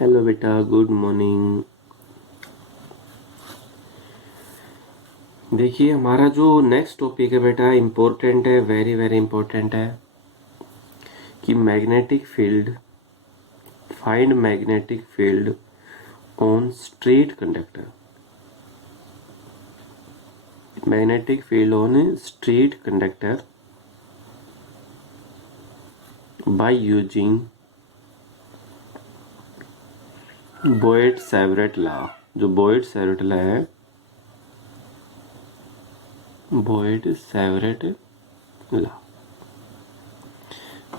Hello बेटा, good morning. देखिए, हमारा जो नेक्स्ट टॉपिक है बेटा, इम्पोर्टेंट है, वेरी वेरी इम्पोर्टेंट है कि magnetic field, find magnetic field on straight conductor. Magnetic field on straight conductor by using Biot Savart law. जो बॉयड-सैवरेट लॉ है, बॉयड-सैवरेट लॉ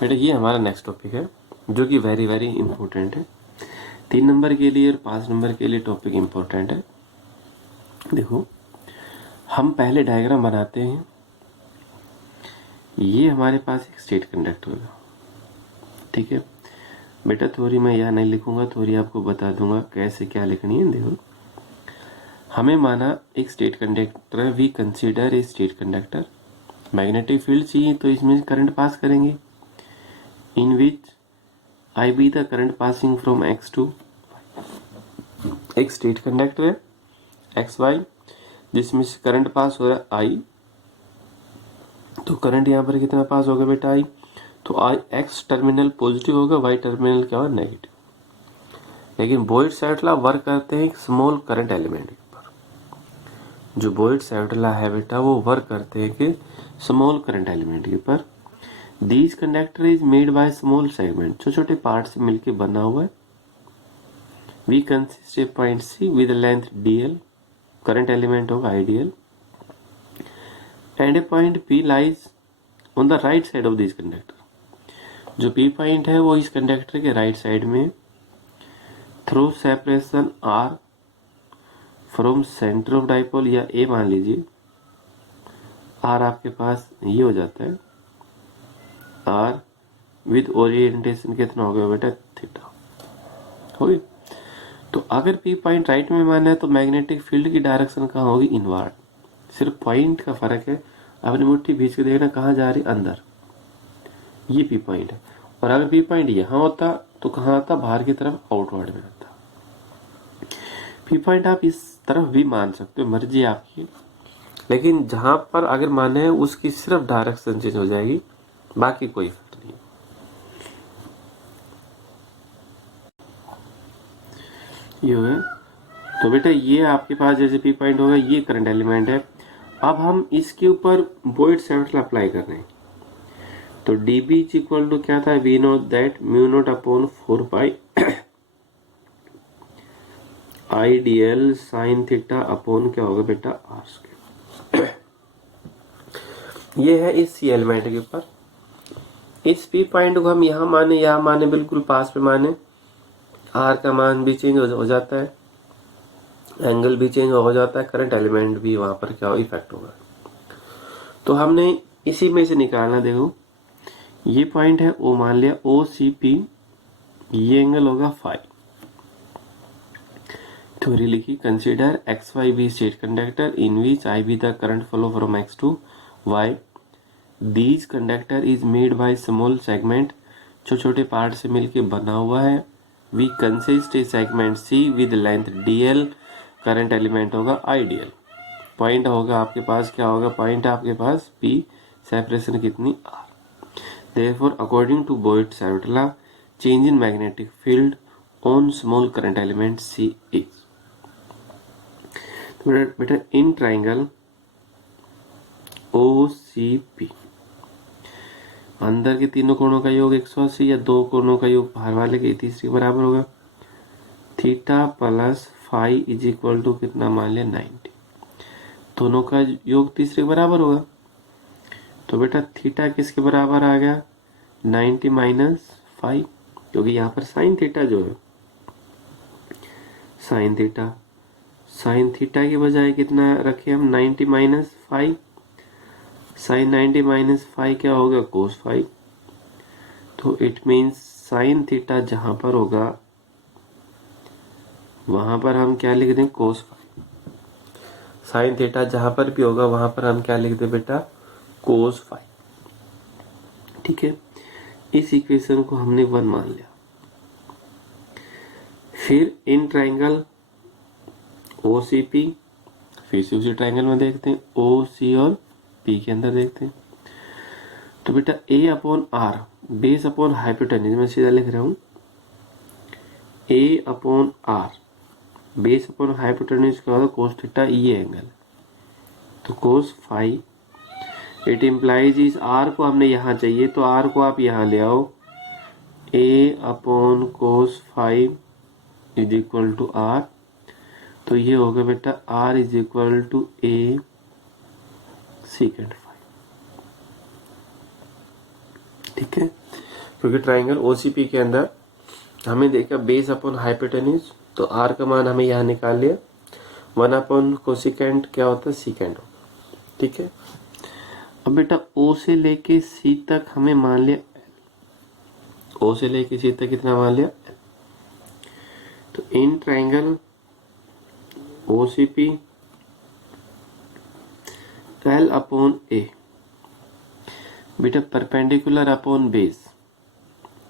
बेटा, ये हमारा नेक्स्ट टॉपिक है जो कि वेरी वेरी इंपॉर्टेंट है। 3 नंबर के लिए और 5 नंबर के लिए टॉपिक इंपॉर्टेंट है। देखो, हम पहले डायग्राम बनाते हैं। ये हमारे पास एक स्टेट कंडक्टर होगा, ठीक है बेटा। थ्योरी में यह नहीं लिखूंगा, थ्योरी आपको बता दूंगा कैसे क्या लिखनी है। देखो, हमें माना एक स्टेट कंडक्टर है, we consider a straight conductor. Magnetic field चाहिए तो इसमें करंट पास करेंगे, in which I be the current passing from X to. एक स्टेट कंडक्टर है एक्स वाई, जिसमें से करंट पास हो रहा है आई। तो करंट यहाँ पर कितना पास होगा बेटा, आई। तो आई एक्स टर्मिनल पॉजिटिव होगा, वाई टर्मिनल क्या होगा, नेगेटिव। लेकिन बॉयड-सैवरेट लॉ वर्क करते हैं एक स्मॉल करंट एलिमेंट के ऊपर। जो बॉयड-सैवरेट लॉ है बेटा, वो वर्क करते हैं कि स्मॉल करंट एलिमेंट के ऊपर। These conductor is made by small segment, छोटे छोटे पार्ट से मिलकर बना हुआ है। We consist a point C with length dl, current element होगा ideal, and a point P lies on the right side of this conductor. जो P point है वो इस कंडक्टर के राइट साइड में, through separation R from center of dipole, या A मान लीजिए। R आपके पास ये हो जाता है, R विद ओरिएंटेशन कितना हो गया बेटा, थीटा हो गई। तो अगर P पॉइंट राइट में माना है तो मैग्नेटिक फील्ड की डायरेक्शन कहाँ होगी, इनवर्ड। सिर्फ पॉइंट का फर्क है। अपनी मुट्ठी भींच के देखना कहाँ जा रही, अंदर। ये P पॉइंट है। और अगर P पॉइंट यहाँ होता तो कहाँ आता, बाहर की तरफ, आउटवर्ड में आता। P पॉइंट आप इस तरफ भी मान सकते हो, मर्जी आपकी। लेकिन जहां पर अगर माने उसकी सिर्फ डायरेक्शन चेंज हो जाएगी, बाकी कोई फर्क नहीं। ये है। तो बेटा, ये आपके पास जैसे P पॉइंट होगा, ये करंट एलिमेंट है। अब हम इसके ऊपर बॉयड-सैवरेट लॉ अप्लाई कर रहे हैं। तो dB इज इक्वल टू क्या था, we know that mu not upon 4 pi I D L sine theta upon क्या होगा बेटा, आर स्क्वायर। ये है इस सी एलिमेंट के ऊपर। इस P पॉइंट को हम यहाँ माने, बिल्कुल पास पे माने। आर का मान भी चेंज हो जाता है, एंगल भी चेंज हो जाता है, करंट एलिमेंट भी वहां पर क्या इफेक्ट होगा। तो हमने इसी में से निकालना। देखो, ये पॉइंट है O, मान लिया OCP, ये एंगल होगा फाई। थ्योरी लिखी, consider X Y be straight conductor in which I be the current flow from X to Y. These conductor is made by small segment, छोटे छोटे पार्ट से मिलके बना हुआ है। We consist a segment C with length dl, current element होगा I dl. Point होगा आपके पास क्या होगा, पॉइंट आपके पास P, सेपरेशन कितनी, R। Therefore, according to Boyd-Savart law, change in magnetic field on small current element C is। तो बेटा, इन ट्राइंगल OCP, अंदर के तीनों कोणों का योग 180 या दो कोणों का योग बाहर वाले के तीसरे के बराबर होगा। Theta plus phi is equal to कितना, मान लिया 90। दोनों का योग तीसरे के बराबर होगा। तो बेटा, थीटा किसके बराबर आ गया, 90 माइनस फाइव, क्योंकि यहाँ पर साइन थीटा जो है, साइन थीटा के बजाय कितना रखे हम, 90 minus five. Sine 90 minus five क्या होगा, कोस फाइव। तो इट मीन्स साइन थीटा जहां पर होगा वहां पर हम क्या लिख दें, कोस फाइव। साइन थीटा जहां पर भी होगा वहां पर हम क्या लिख दें बेटा, कोस फाइव। ठीक है, इस इक्वेशन को हमने 1 मान लिया। फिर in triangle O C P, फिर से उसी ट्राइंगल में देखते हैं ओ सी और पी के अंदर देखते हैं। तो बेटा A upon R base upon hypotenuse में सीधा लिख रहा हूं, A upon R base upon hypotenuse का होगा कोस थीटा, ये एंगल तो कोस फाई। इट इम्प्लाइज इस आर को हमने यहां चाहिए तो आर को आप यहां ले आओ, A upon cos phi is equal to R. तो ये होगा बेटा R is equal to A secant phi. ठीक है, क्योंकि ट्राइंगल ओसीपी के अंदर हमें देखा बेस अपॉन हाइपोटेन्यूज, तो आर का मान हमें यहाँ निकाल लिया, 1 अपॉन कोसिकेंट क्या होता है सीकेंड होता। ठीक है, अब बेटा ओ से लेके सी तक हमें मान लिया, ओ से लेके सी तक कितना मान लिया, तो इन triangle OCP L upon A बेटा परपेंडिकुलर अपॉन बेस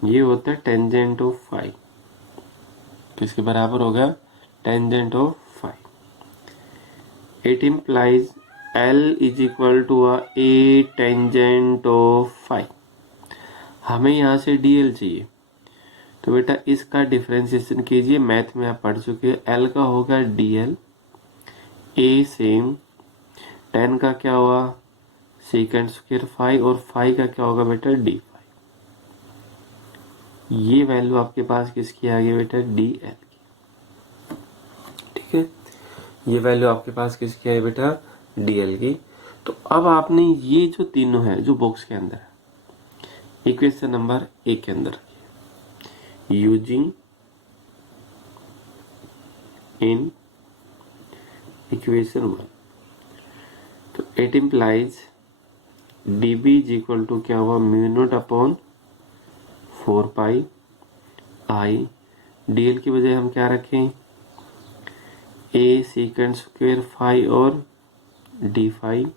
ये होता है टेंजेंट ऑफ फाइव, किसके बराबर होगा, tangent of five. It implies L is equal to a tangent of five. हमें यहाँ से डीएल चाहिए, तो बेटा इसका डिफरेंशिएशन कीजिए, मैथ में आप पढ़ चुके हैं, एल का होगा डीएल, ए सेम, टेन का क्या हुआ सेकेंड स्क्वायर फाइव, और फाइव का क्या होगा बेटा डी फाइव। ये वैल्यू आपके पास किसकी आ गई बेटा डी एल की। ठीक है, ये वैल्यू आपके पास किसकी है बेटा डी एल की। तो अब आपने ये जो तीनों है जो बॉक्स के अंदर है इक्वेशन नंबर एक के अंदर यूजिंग इन इक्वेशन वन, तो it implies D B is equal to क्या हुआ mu not upon 4 pi I, D L की बजाय हम क्या रखें ए सीकेंड स्क्वायर फाइव और डी फाइव,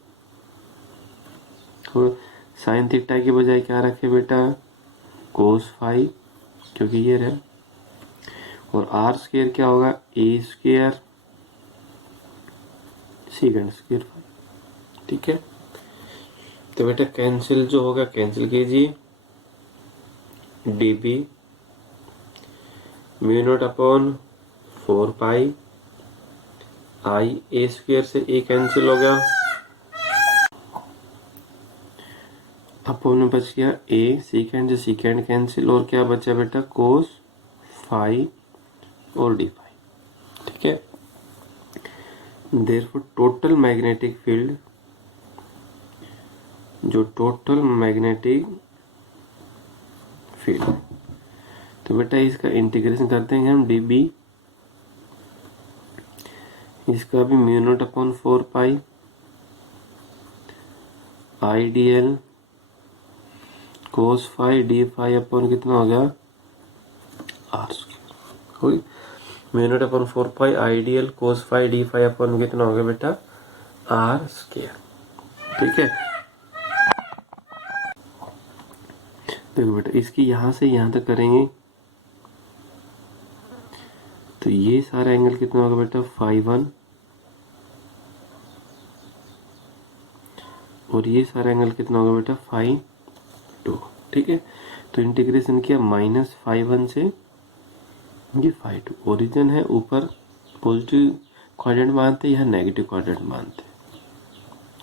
तो साइन थीटा की बजाय क्या रखे बेटा कोस फाइव, क्योंकि ये रहा, और आर स्क्वायर क्या होगा a square secant square five. ठीक है, तो बेटा कैंसिल जो होगा कैंसिल कीजिए, D B mu not upon 4 pi I, a square से ए कैंसिल हो गया, अपॉन में बच गया ए सीकेंड से सीकेंड कैंसिल, और क्या बचा बेटा कोस फाइव और डी फाइव। ठीक है, देयरफॉर टोटल मैग्नेटिक फील्ड, जो टोटल मैग्नेटिक फील्ड, तो बेटा इसका इंटीग्रेशन करते हैं हम डी बी, इसका भी mu not upon 4 pi I D L cos five D five upon कितना हो गया आर स्क्वायर, हो गई mu not upon 4 pi I D L cos five D five upon कितना हो गया बेटा आर स्क्वायर। ठीक है, देखो बेटा इसकी यहां से यहां तक करेंगे तो ये सारा एंगल कितना होगा बेटा 5 1, और ये सारा एंगल कितना होगा बेटा 5 2। ठीक है, तो इंटीग्रेशन किया -5 1 से ये 5 2, ओरिजिन है ऊपर पॉजिटिव क्वाड्रेंट मानते, यहाँ नेगेटिव क्वाड्रेंट मानते।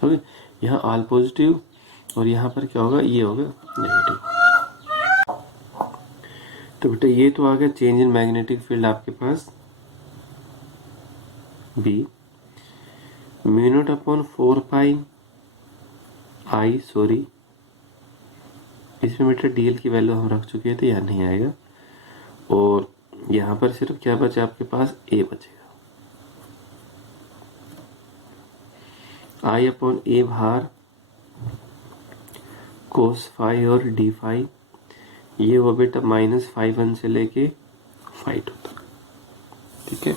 ओके, यहाँ ऑल पॉजिटिव और यहाँ पर क्या होगा ये होगा नेगेटिव। तो बेटा ये तो आ गया चेंज इन मैग्नेटिक फील्ड आपके पास B mu not upon 4 pi I, sorry इसमें बेटा डीएल की वैल्यू हम रख चुके थे, यहाँ नहीं आएगा, और यहाँ पर सिर्फ क्या बचा आपके पास ए बचेगा, आई अपॉन ए बाहर कोस फाइव और डी फाइव, ये वो बेटा -5 1 से लेके 5 2 तक। ठीक है,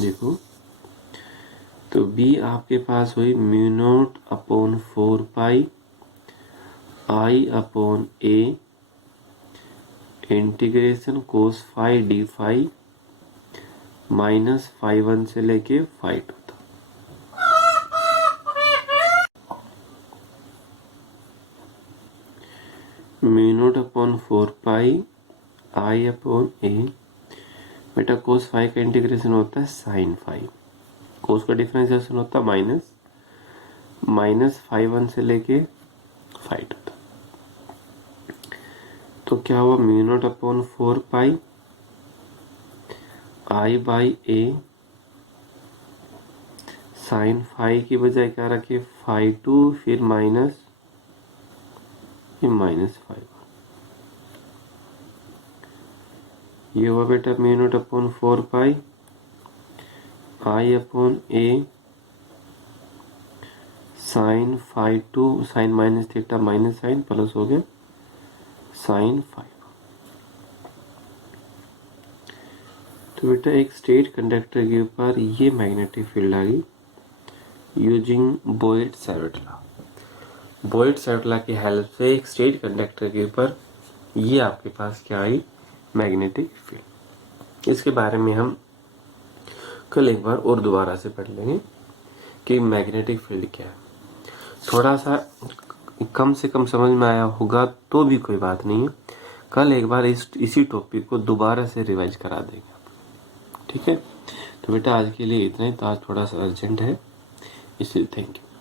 देखो तो बी आपके पास हुई mu not upon 4 pi I upon A integration cos phi D phi minus phi 1 से लेके फाई 2 तक। Mu not upon 4 pi I upon A. बेटा कोस फाई का इंटीग्रेशन होता है साइन फाई, कोस का डिफरेंशिएशन होता है माइनस फाई 1 से लेके फाई 2 तक। तो क्या हुआ, mu not upon 4 pi I by a sine phi की बजाय क्या रखे फाई 2 फिर माइनस फाई 1। ये हुआ बेटा mu not upon 4 pi I upon A sine phi 2 sine minus theta minus sine plus हो गया साइन फाई। तो बेटा एक स्टेट कंडक्टर के ऊपर ये मैग्नेटिक फील्ड आ गई using Boyd-Savart law. Boyd-Savart law की हेल्प से एक स्टेट कंडक्टर के ऊपर ये आपके पास क्या आई, मैग्नेटिक फील्ड। इसके बारे में हम कल एक बार और दोबारा से पढ़ लेंगे कि मैग्नेटिक फील्ड क्या है। थोड़ा सा कम से कम समझ में आया होगा तो भी कोई बात नहीं है, कल एक बार इसी टॉपिक को दोबारा से रिवाइज करा देंगे, ठीक है। तो बेटा आज के लिए इतना ही, तो आज थोड़ा सा अर्जेंट है इसलिए थैंक यू।